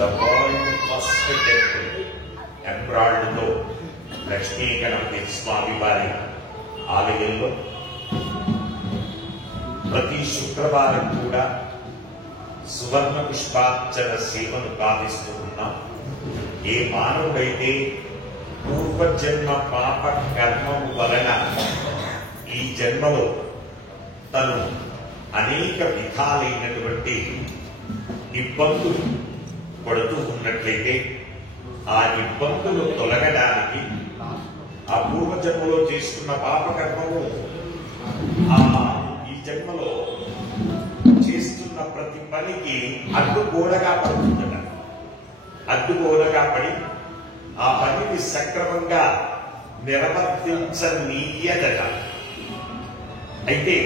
The world first temple ఎంబ్రాయిడరీతో లక్ష్మీ గణపతి స్వామి వారి ఆలయంలో ప్రతి శుక్రవారం కూడా సువర్ణ పుష్పార్చన సేవను గావిస్తూ ఉన్నాం. ఏ మానవుడైతే పూర్వజన్మ పాప కర్మము వలన ఈ జన్మలో తను అనేక విధాలైనటువంటి ఇబ్బందులు పడుతూ ఉన్నట్లయితే ఆ ఇబ్బందులు తొలగడానికి ఆ పూర్వజన్మలో చేసుకున్న పాపకర్మము ఈ జన్మలో చేస్తున్న ప్రతి పనికి అడ్డుగోడగా పడుతుందట. అడ్డుగోడగా పడి ఆ పనిని సక్రమంగా నిర్వర్తించనీయదట. అయితే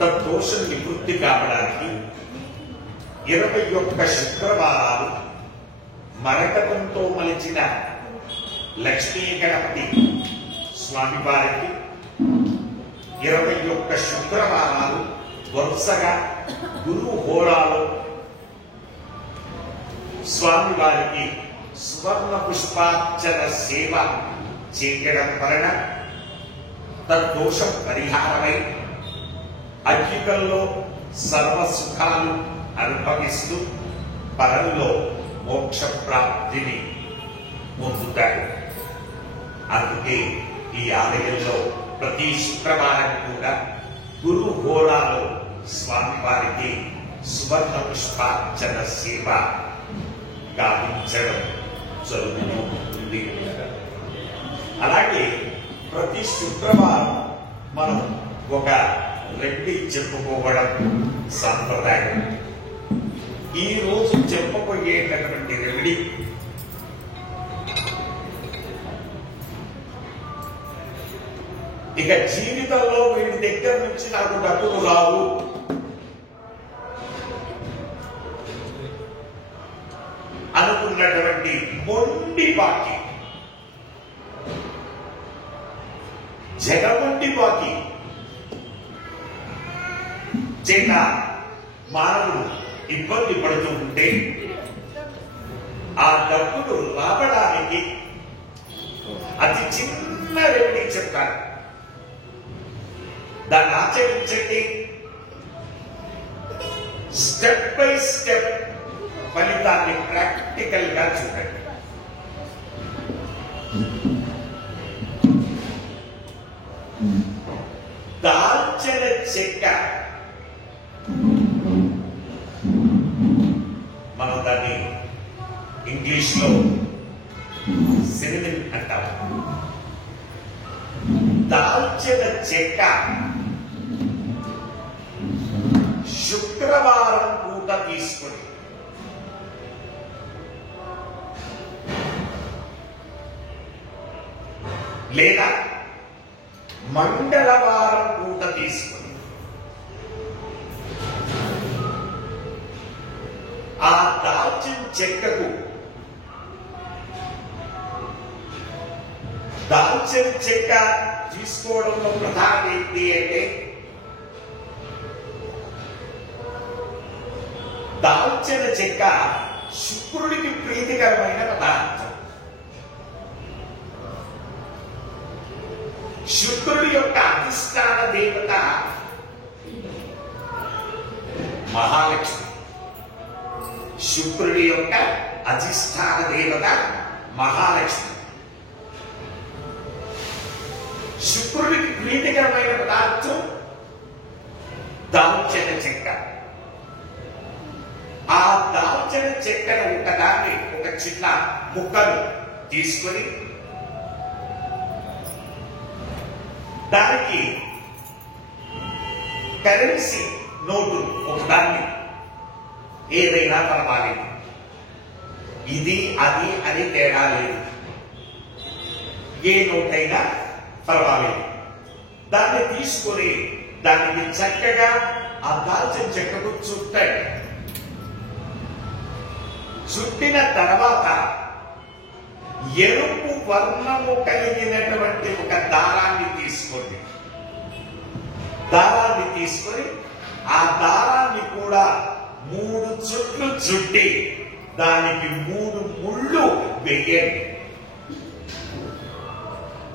తద్దోషం నివృత్తి కావడానికి 21 శుక్రవారాలు మరకతంతో మలిచిన లక్ష్మీ గణపతి స్వామి వారికి 21 శుక్రవారాలు వరుసగా గురు హోరాలో స్వామి వారికి సువర్ణ పుష్పార్చన సేవ చేయడం వలన తద్దోషం పరిహారమై అద్భుతంలో సర్వ సుఖాలు అనుభవిస్తూ పరంలో మోక్ష ప్రాప్తిని పొందుతాడు. అందుకే ఈ ఆలయంలో ప్రతి శుక్రవారం కూడా గురు హోరాలో స్వామివారికి సువర్ణ పుష్పార్చన సేవ గావించడం జరుగుతూ ఉంటుంది. అలాగే ప్రతి శుక్రవారం మనం ఒక రెడ్డి చెప్పుకోవడం సంప్రదాయం. ఈ రోజు చెప్పబోయేటటువంటి రెమెడీ ఇక జీవితంలో వీడి దగ్గర నుంచి నాకు డబ్బులు రావు అనుకున్నటువంటి మొండి బాకీ, జగమొండి బాకీ చేత మానవుడు ఇబ్బంది పడుతూ ఉంటే ఆ డబ్బులు రావడానికి అతి చిన్న రెమెడీ చెప్తారు. దాన్ని ఆచరించండి. స్టెప్ బై స్టెప్ ఫలితాన్ని ప్రాక్టికల్ గా చూడండి. దాల్చిన చెక్క, మనం దాన్ని ఇంగ్లీష్ లో సినమన్ అంటాం. దాల్చిన చెక్క శుక్రవారం పూట తీసుకొని లేదా మంగళవారం పూట తీసుకొని ఆ దాల్చిన చెక్కకు దాల్చిన చెక్క తీసుకోవడంలో ప్రధానం ఏంటి అంటే దాల్చిన చెక్క శుక్రుడికి ప్రీతికరమైన పదార్థం. శుక్రుడి యొక్క అధిష్టాన దేవత మహాలక్ష్మి. శుక్రుడి యొక్క అధిష్టాన దేవత మహాలక్ష్మి. శుక్రుడికి ప్రీతికరమైన పదార్థం దాల్చిన చెక్క. ఆ దాల్చిన చెక్కను ఒకదాన్ని ఒక చిన్న ముక్కను తీసుకొని దానికి కరెన్సీ నోటు ఒకదాన్ని ఏదైనా పర్వాలేదు, ఇది అది అని తేడా లేదు, ఏ నోటైనా పర్వాలేదు. దాన్ని తీసుకొని దానికి చక్కగా ఆ దాల్చిన చెక్కకు చుట్టాడు. చుట్టిన తర్వాత ఎరుపు వర్ణము కలిగినటువంటి ఒక దారాన్ని తీసుకోండి. దారాన్ని తీసుకొని ఆ దారాన్ని కూడా 3 చుట్లు చుట్టి దానికి 3 ముళ్ళు వేయండి.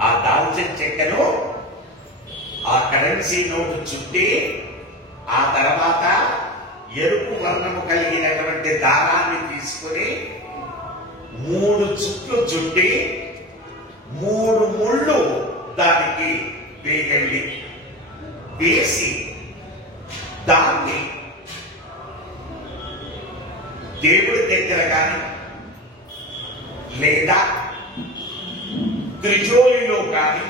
ఆ దాల్చిన చెక్కను ఆ కరెన్సీ నోటు చుట్టి ఆ తర్వాత ఎరుపు వర్ణము కలిగినటువంటి దారాన్ని తీసుకుని 3 చుట్లు చుట్టి 3 ముళ్ళు దానికి వేయండి. వేసి దాన్ని దేవుడి దగ్గర కానీ లేదా త్రిజోలిలో కానీ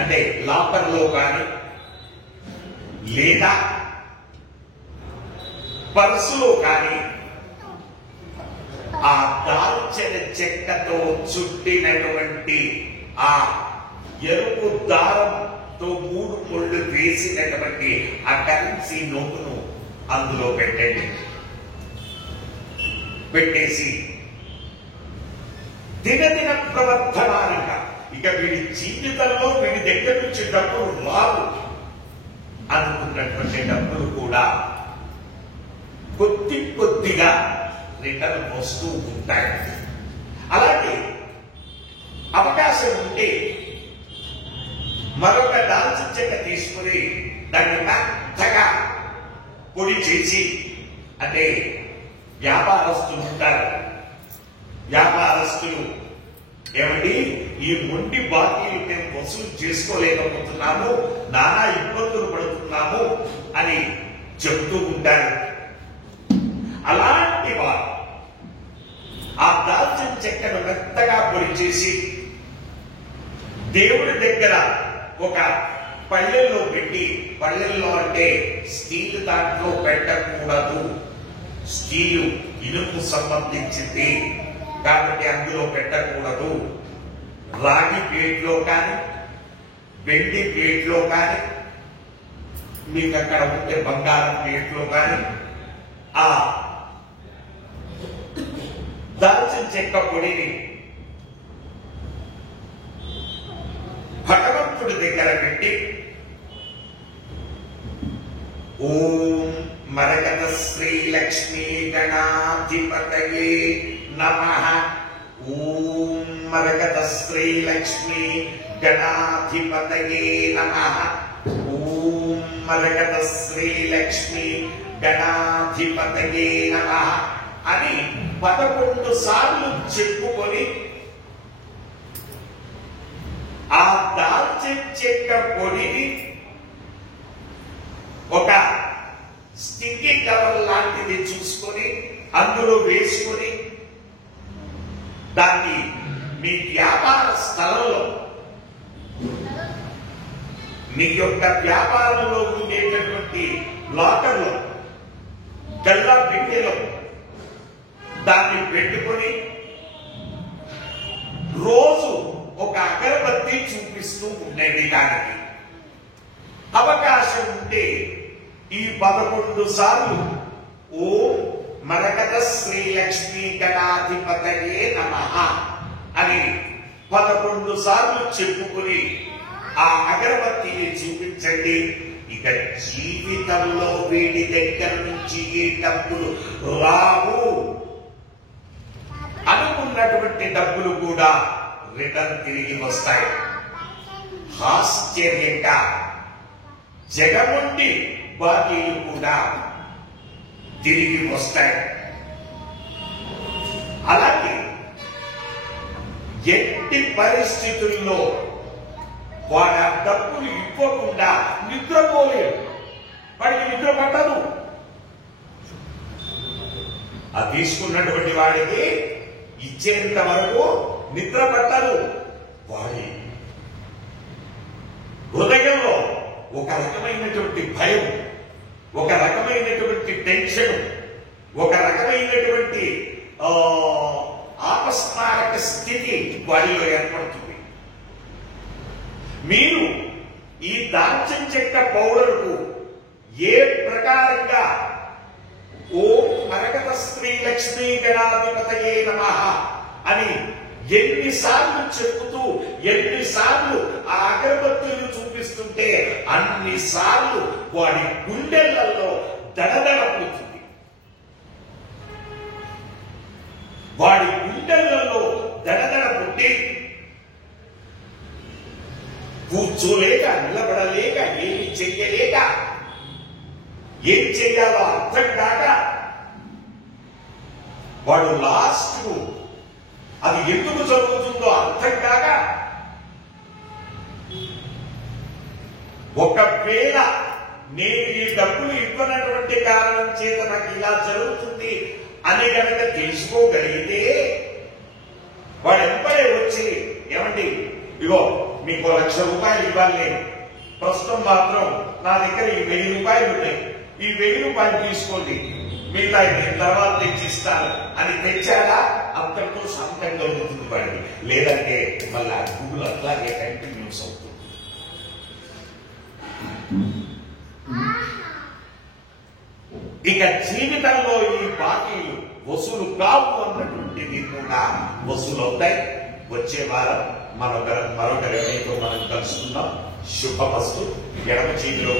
అంటే లాకర్లో కానీ లేదా పర్సులో కానీ ఆ దాల్చిన చెక్కతో చుట్టినటువంటి ఆ ఎరుపు దారంతో 3 ముళ్ళు వేసినటువంటి ఆ కరెన్సీ నోటును అందులో పెట్టండి. పెట్టేసి దినదిన ప్రవర్తమానంగా ఇక వీడి జీవితంలో వీడి దగ్గర నుంచి డబ్బులు రావు అనుకున్నటువంటి డబ్బులు కూడా కొద్ది కొద్దిగా రిటర్న్ వస్తూ ఉంటాయి. అలాంటి అవకాశం ఉంటే మరొక దాల్చిన చెక్క తీసుకుని దాన్ని మెత్తగా పొడి చేసి, అంటే వ్యాపారస్తులు ఉంటారు, వ్యాపారస్తులు ఏమండి ఈ మొండి బాకీలు మేము వసూలు చేసుకోలేకపోతున్నాము, నానా ఇబ్బందులు పడుతున్నాము అని చెబుతూ ఉంటారు. అలాంటి వారు ఆ దాల్చిన చెక్కను మెత్తగా పొడి చేసి దేవుడి దగ్గర ఒక పళ్ళెల్లో పెట్టి, పళ్ళెల్లో అంటే స్టీల్ దాంట్లో పెట్టకూడదు, స్టీలు ఇనుము సంబంధించింది కాబట్టి అందులో పెట్టకూడదు. రాగి ప్లేట్లో కానీ వెండి ప్లేట్లో కానీ మీకు అక్కడ ఉంటే బంగారం ప్లేట్లో కానీ ఆ దాల్చిన చెక్క పొడిని భగవంతుడి దగ్గర పెట్టి ఓం మరకత శ్రీ లక్ష్మీ గణాధిపతయే నమః, ఓం మరకత శ్రీ లక్ష్మీ గణాధిపతయే నమః, ఓం మరకత శ్రీ లక్ష్మీ గణాధిపతయే నమః అని 11 సార్లు చెప్పుకొని ఆ దాల్చిన చెక్క పొడిని ఒక స్టిక్కీ కవర్ లాంటిది చూసుకొని అందులో వేసుకొని దాన్ని మీ వ్యాపార స్థలంలో, మీ యొక్క వ్యాపారంలో ఉండేటటువంటి లాకర్లో, గల్లా పెట్టెలో దాన్ని పెట్టుకొని రోజు ఒక అగరబత్తి చూపిస్తూ ఉండేది. దానికి అవకాశం ఉంటే ఈ 11 సార్లు ఓం మరకత శ్రీ లక్ష్మీ గణాధిపతయే నమః అని 11 సార్లు చెప్పుకుని ఆ అగరబత్తిని చూపించండి. ఇక జీవితంలో వీడి దగ్గర నుంచి ఈ డబ్బులు రావు అనుకున్నటువంటి డబ్బులు కూడా రిటర్న్ తిరిగి వస్తాయి. ఆశ్చర్యంగా జగముండి బాకీలు కూడా తిరిగి వస్తాయి. అలాగే ఎట్టి పరిస్థితుల్లో వాడు ఆ డబ్బులు ఇవ్వకుండా నిద్రపోలేడు, వాడికి నిద్ర పట్టదు. ఆ తీసుకున్నటువంటి వాడికి ఇచ్చేంత వరకు నిద్ర పట్టదు. వాడి హృదయంలో ఒక రకమైనటువంటి భయం, ఒక రకమైనటువంటి టెన్షన్, ఒక రకమైనటువంటి ఆపస్మారక స్థితి వాడిలో ఏర్పడుతుంది. మీరు ఈ దాల్చిన చెక్క పౌడర్కు ఏ ప్రకారంగా ఓం మరకత శ్రీ లక్ష్మీ గణాధిపతయే నమః అని ఎన్నిసార్లు చెప్పుతూ ఎన్నిసార్లు ఆ అగరబత్తులు చూపిస్తుంటే అన్నిసార్లు వాడి గుండెలలో దడదడ పుడుతుంది. వాడి గుండెలలో దడదడ పుట్టి కూర్చోలేక, నిలబడలేక, ఏమి చెయ్యలేక, ఏం చెయ్యాలో అర్థం కాక వాడు లాస్ట్ అది ఎందుకు జరుగుతుందో అర్థం కాక, ఒకవేళ నేను ఈ డబ్బులు ఇవ్వనటువంటి కారణం చేత నాకు ఇలా జరుగుతుంది అని కనుక తెలుసుకోగలిగితే వాడు ఎంపడే వచ్చి, ఏమండి ఇగో మీకు 1,00,000 రూపాయలు ఇవ్వాలి, నేను ప్రస్తుతం మాత్రం నా దగ్గర ఈ 1,000 రూపాయలు ఉన్నాయి, ఈ 1,000 రూపాయలు తీసుకోండి, మిగతా నేను తర్వాత తెచ్చిస్తాను అని తెచ్చాడా అంతటితో శాంతం కలుగుతుంది వాడికి. లేదంటే మళ్ళీ ఆ గూగుల్ అట్లాగే కంటిన్యూస్ అవుతుంది. ఇక జీవితంలో ఈ బాకీలు వసూలు కావు అన్నటువంటిది కూడా వసూలు అవుతాయి. వచ్చే వారం మరొక మనం కలుసుకుందాం. శుభమస్తు. ఎడమ చేతిలో